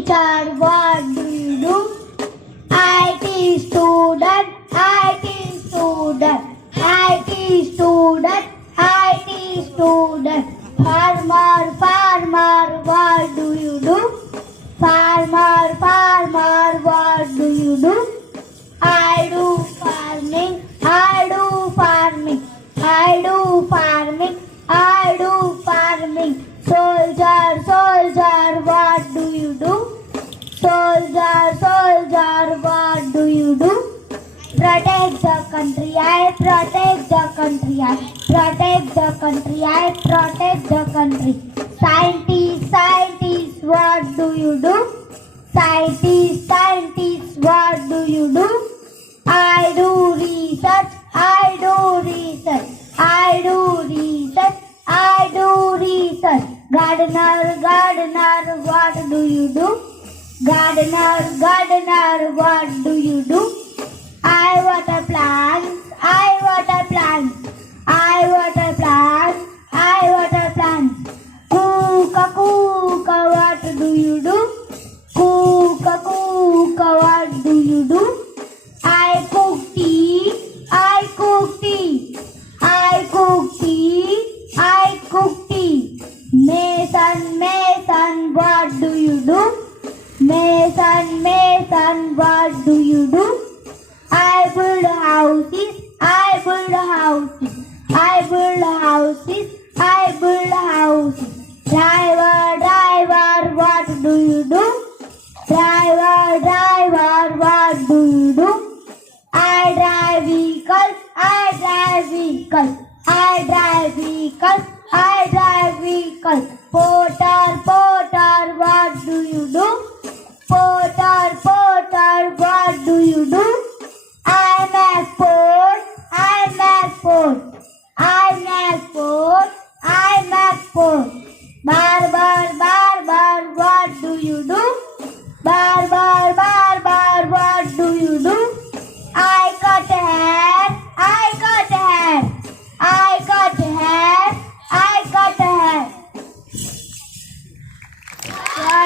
teacher, what do you do? IT student, IT student, IT student, IT student. Farmer, farmer, what do you do? Farmer, farmer, what do you do? I do farming, I do farming, I do farming, I do farming. Soldier, soldier, what do you do? Soldier, soldier, what do you do? Protect the country, I protect the country, I protect the country, I protect the country. Scientist, scientist, what do you do? Scientist, scientist, what do you do? I do research, I do research, I do research, I do research. Gardener, gardener, what do you do? Gardener, gardener, what do you do? I water plants, I water plants, I water plants, I water plants. Kuka, kuka, what do you do? Kuka, kuka, what do you do? I cook tea, I cook tea, I cook tea, I cook tea. Mason, mason, what do you do? Mason, mason, what do you do? I build houses, I build houses, I build houses, I build houses. Driver, driver, what do you do? Driver, driver, what do you do? I drive vehicles, I drive vehicles, I drive vehicles, I drive vehicles.